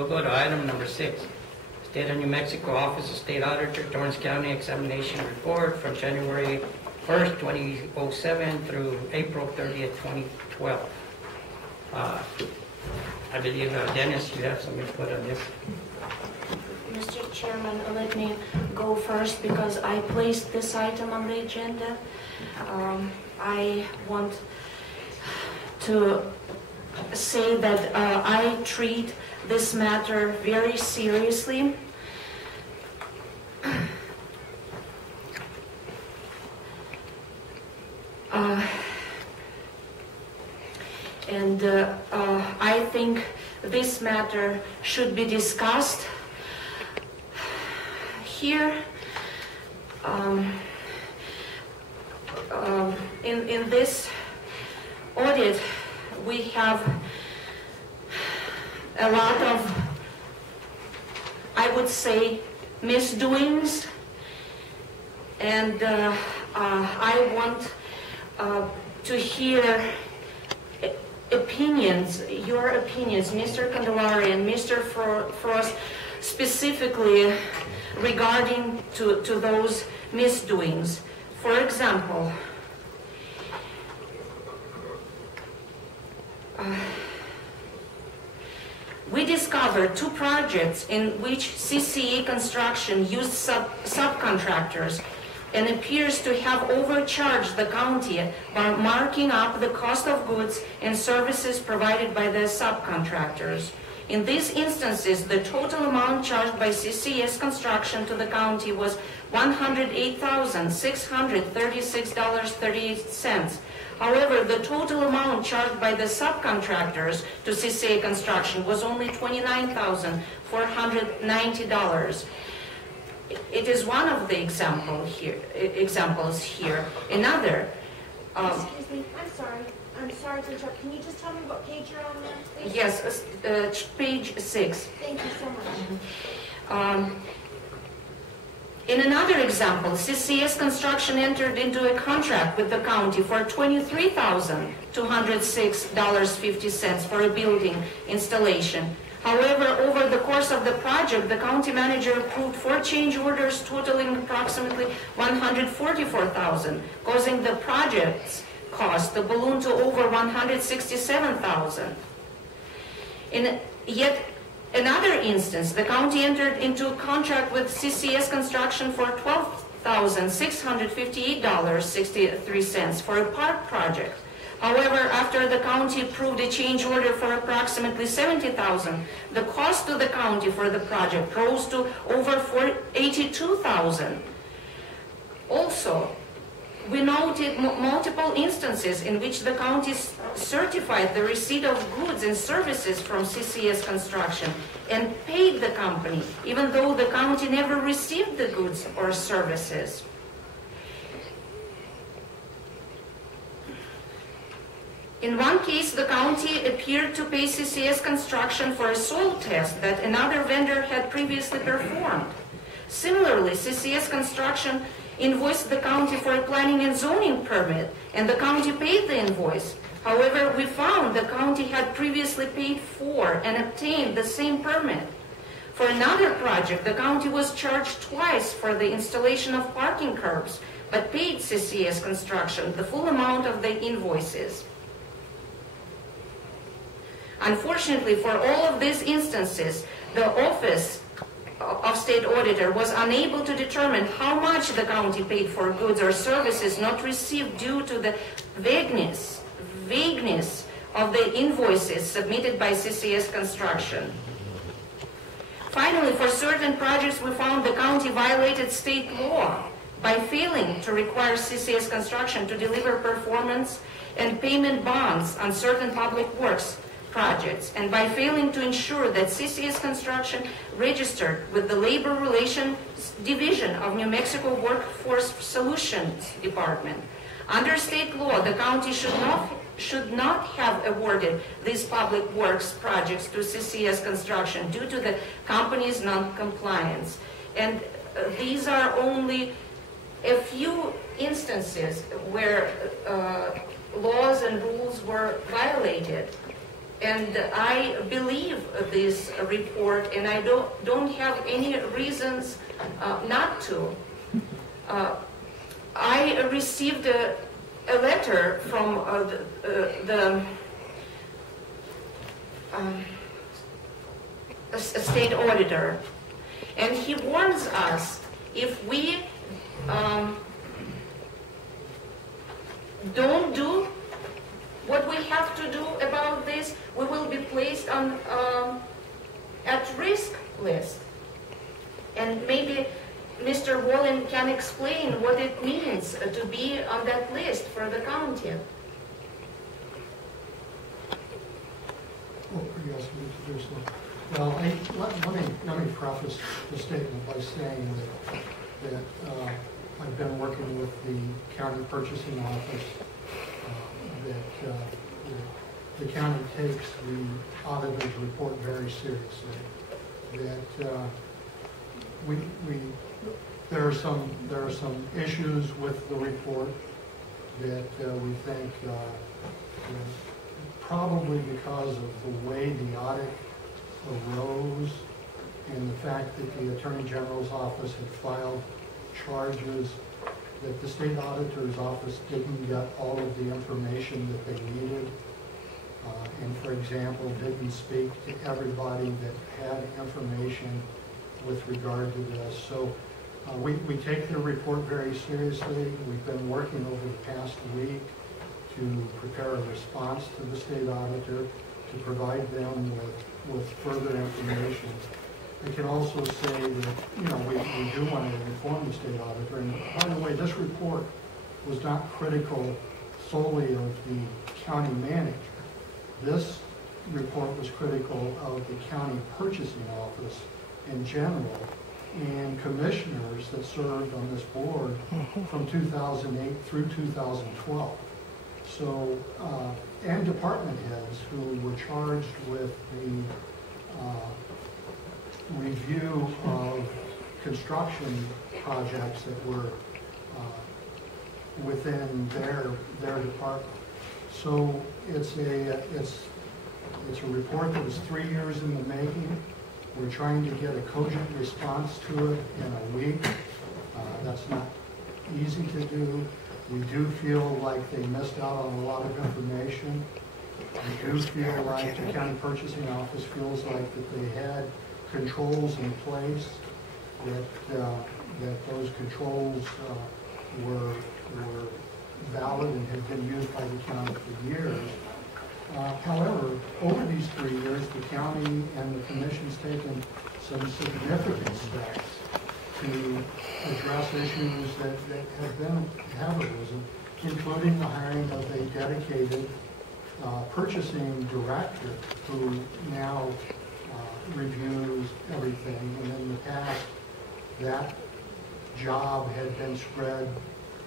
We'll go to item number 6. State of New Mexico Office of State Auditor, Torrance County Examination Report from January 1st, 2007 through April 30th, 2012. I believe, Dennis, you have some input on this. Mr. Chairman, let me go first because I placed this item on the agenda. I want to say that I treat this matter very seriously. I think this matter should be discussed here. In this audit, we have a lot of, I would say, misdoings, and I want to hear opinions, your opinions, Mr. Candelari and Mr. Frost, specifically regarding to those misdoings. For example, we discovered 2 projects in which CCA Construction used subcontractors and appears to have overcharged the county by marking up the cost of goods and services provided by the subcontractors. In these instances, the total amount charged by CCS Construction to the county was $108,636.38. However, the total amount charged by the subcontractors to CCA Construction was only $29,490. It is one of the examples here. Another. Excuse me. I'm sorry to interrupt. Can you just tell me what page you're on there, please? Yes, page 6. Thank you so much. In another example, CCS Construction entered into a contract with the county for $23,206.50 for a building installation. However, over the course of the project, the county manager approved 4 change orders totaling approximately $144,000, causing the project's cost to balloon to over $167,000. In yet another instance, the county entered into a contract with CCS Construction for $12,658.63 for a park project. However, after the county approved a change order for approximately $70,000, the cost to the county for the project rose to over $82,000. Also, we noted multiple instances in which the county certified the receipt of goods and services from CCS Construction and paid the company, even though the county never received the goods or services. In one case, the county appeared to pay CCS Construction for a soil test that another vendor had previously performed. Similarly, CCS Construction invoiced the county for a planning and zoning permit, and the county paid the invoice. However, we found the county had previously paid for and obtained the same permit. For another project, the county was charged twice for the installation of parking curbs, but paid CCS Construction the full amount of the invoices. Unfortunately, for all of these instances, the Office of State Auditor was unable to determine how much the county paid for goods or services not received due to the vagueness of the invoices submitted by CCS Construction. Finally, for certain projects, we found the county violated state law by failing to require CCS Construction to deliver performance and payment bonds on certain public works projects, and by failing to ensure that CCS Construction registered with the Labor Relations Division of New Mexico Workforce Solutions Department. Under state law, the county should not have awarded these public works projects to CCS Construction due to the company's non-compliance. And these are only a few instances where laws and rules were violated. And I believe this report, and I don't have any reasons not to. I received a letter from the state auditor, and he warns us if we don't do what we have to do about this, we will be placed on at risk list. And maybe Mr. Wallen can explain what it means to be on that list for the county. Oh, you asked me to do so. Well, let me preface the statement by saying that I've been working with the county purchasing office, that the county takes the auditor's report very seriously. That there are some issues with the report that we think probably because of the way the audit arose and the fact that the Attorney General's office had filed charges, that the state auditor's office didn't get all of the information that they needed, and for example, didn't speak to everybody that had information with regard to this. So we take their report very seriously. We've been working over the past week to prepare a response to the state auditor, to provide them with further information. I can also say that, we do want to inform the state auditor. And by the way, this report was not critical solely of the county manager. This report was critical of the county purchasing office in general and commissioners that served on this board from 2008 through 2012. So, and department heads who were charged with the review of construction projects that were within their department. So it's a report that was 3 years in the making. We're trying to get a cogent response to it in a week. That's not easy to do. We do feel like they missed out on a lot of information. We do feel like the county purchasing office feels like that they had controls in place, that those controls were valid and had been used by the county for years. However, over these 3 years, the county and the commission's taken some significant steps to address issues that have arisen, including the hiring of a dedicated purchasing director who now reviews everything. And in the past, that job had been spread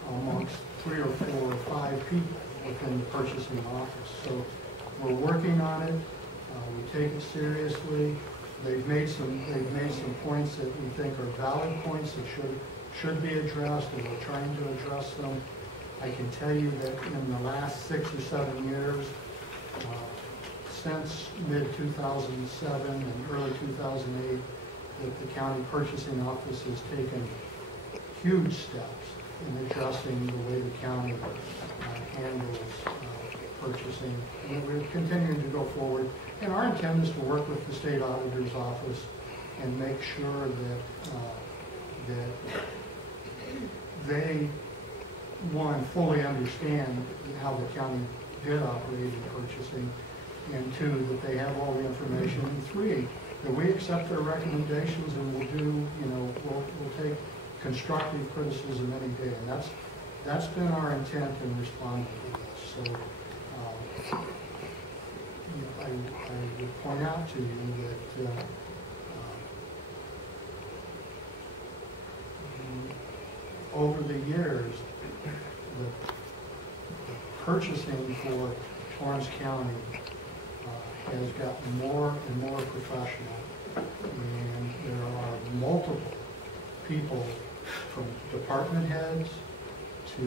amongst 3 or 4 or 5 people within the purchasing office. So we're working on it. We take it seriously. They've made some points that we think are valid points that should be addressed, and we're trying to address them. I can tell you that in the last 6 or 7 years, since mid-2007 and early 2008, that the county purchasing office has taken huge steps in addressing the way the county handles purchasing. And we're continuing to go forward. And our intent is to work with the state auditor's office and make sure that they, one, fully understand how the county did operate in purchasing, and 2, that they have all the information, and 3, that we accept their recommendations and we'll take constructive criticism any day. And that's been our intent in responding to this. So I would point out to you that over the years, the purchasing for Torrance County has gotten more and more professional, and there are multiple people from department heads to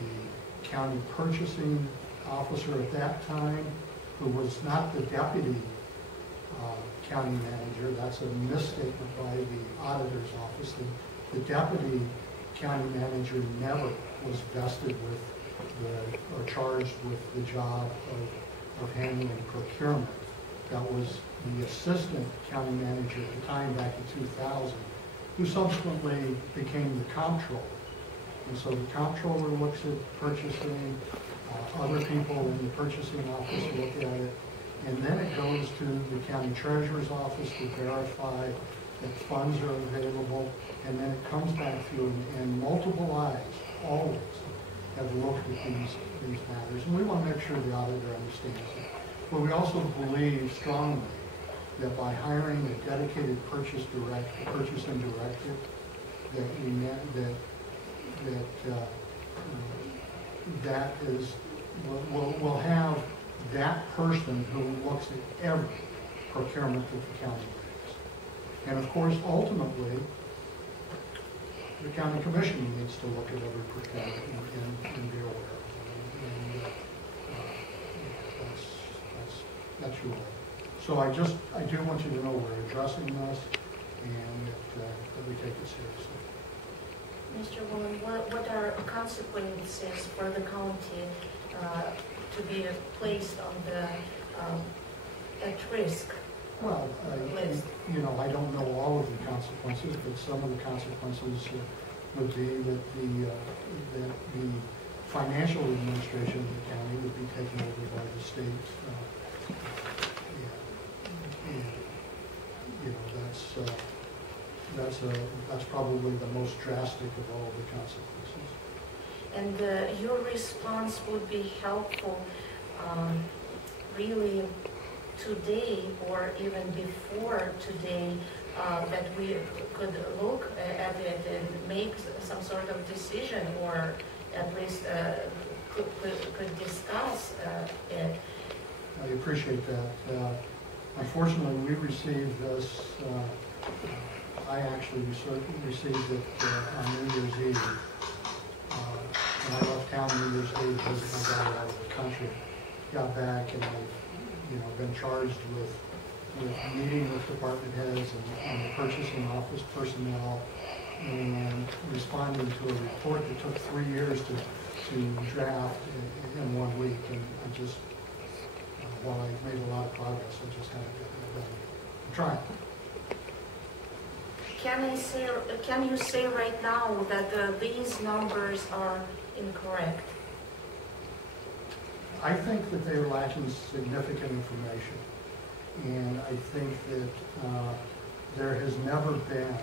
the county purchasing officer at that time, who was not the deputy county manager. That's a misstatement by the auditor's office. The deputy county manager never was vested with or charged with the job of handling procurement. That was the assistant county manager at the time, back in 2000, who subsequently became the comptroller. And so the comptroller looks at purchasing, other people in the purchasing office look at it, and then it goes to the county treasurer's office to verify that funds are available, and then it comes back through, and multiple eyes always have looked at these matters. And we want to make sure the auditor understands it. But we also believe strongly that by hiring a dedicated purchasing director, that we'll have that person who looks at every procurement that the county makes. And of course, ultimately, the county commission needs to look at every procurement and be aware of it. And that's your way. So I do want you to know we're addressing this and that we take it seriously. Mr. Woolen, what are consequences for the county to be placed on the at risk list? I don't know all of the consequences, but some of the consequences would be that the financial administration of the county would be taken over by the state. That's probably the most drastic of all the consequences. And your response would be helpful really today or even before today, that we could look at it and make some sort of decision, or at least could discuss it. I appreciate that. Unfortunately, we received this, I actually received it on New Year's Eve. When I left town New Year's Eve, visiting my daughter out of the country, got back and I've been charged with meeting with department heads and the purchasing office personnel and responding to a report that took 3 years to draft in 1 week. And I just, while I've made a lot of progress, I just haven't gotten it done. I'm trying. Can you say right now that these numbers are incorrect? I think that they are lacking significant information. And I think that there has never been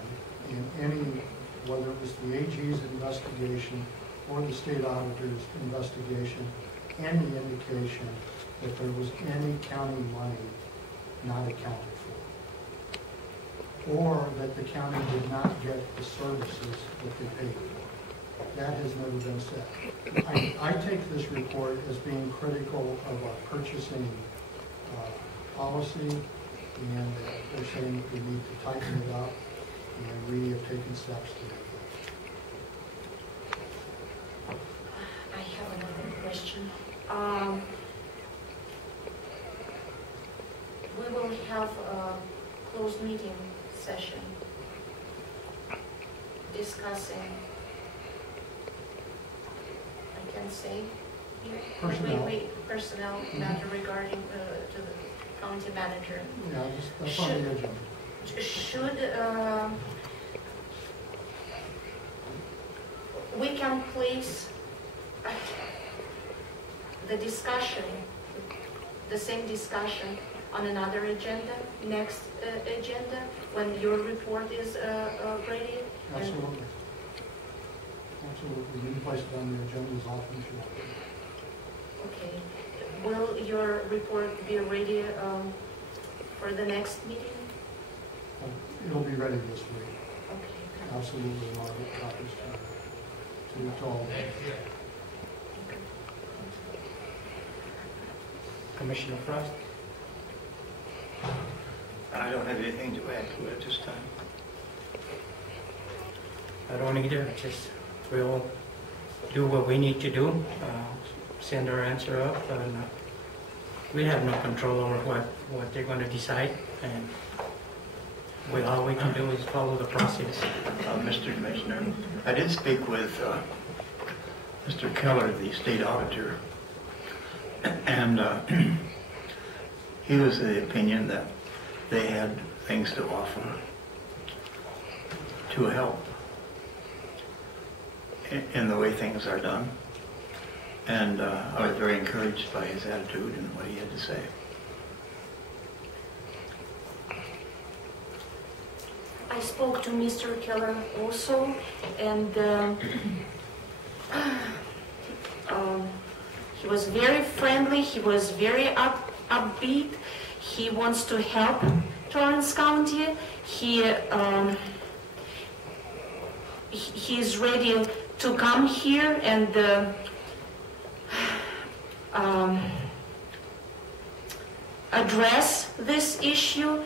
in any, whether it was the AG's investigation or the state auditor's investigation, any indication that there was any county money not accounted for, or that the county did not get the services that they paid for. That has never been said. I take this report as being critical of our purchasing policy, and they're saying that we need to tighten it up, and we have taken steps to do that. I have another question. We will have a closed meeting session discussing, I can say, personnel matter regarding to the county manager. Yeah, that's on the agenda. Should we can place the discussion, the same discussion, on another agenda, next agenda, when your report is ready? Absolutely. Absolutely. You can place it on the agenda as often as you want. Okay. Will your report be ready for the next meeting? It'll be ready this week. Okay. Absolutely. I'll get copies to all of them. Commissioner Frost? I don't have anything to add to it at this time. I don't either. Just we'll do what we need to do. send our answer up, and we have no control over what they're going to decide, and all we can do is follow the process. Mr. Commissioner, I did speak with Mr. Keller, the state auditor, and he was of the opinion that they had things to offer to help in the way things are done. And I was very encouraged by his attitude and what he had to say. I spoke to Mr. Keller also, and he was very friendly, he was very upbeat, he wants to help Torrance County, he's ready to come here and address this issue.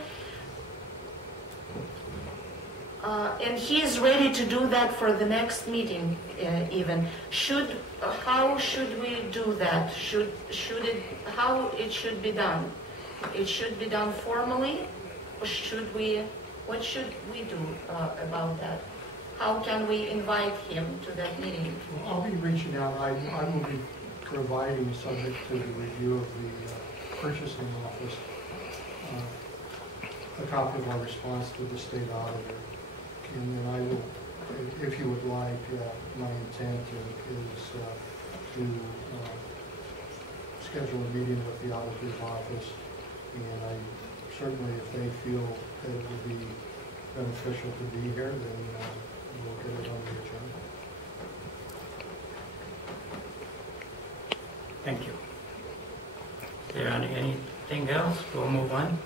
And he is ready to do that for the next meeting, even. How should we do that? How it should be done? It should be done formally, or what should we do about that? How can we invite him to that meeting? Well, I'll be reaching out. I will be providing, subject to the review of the purchasing office, a copy of our response to the state auditor. And then I will, if you would like, my intent is to schedule a meeting with the auditor's office. And I certainly, if they feel that it would be beneficial to be here, then we'll get it on the agenda. Thank you. Is there anything else? We'll move on.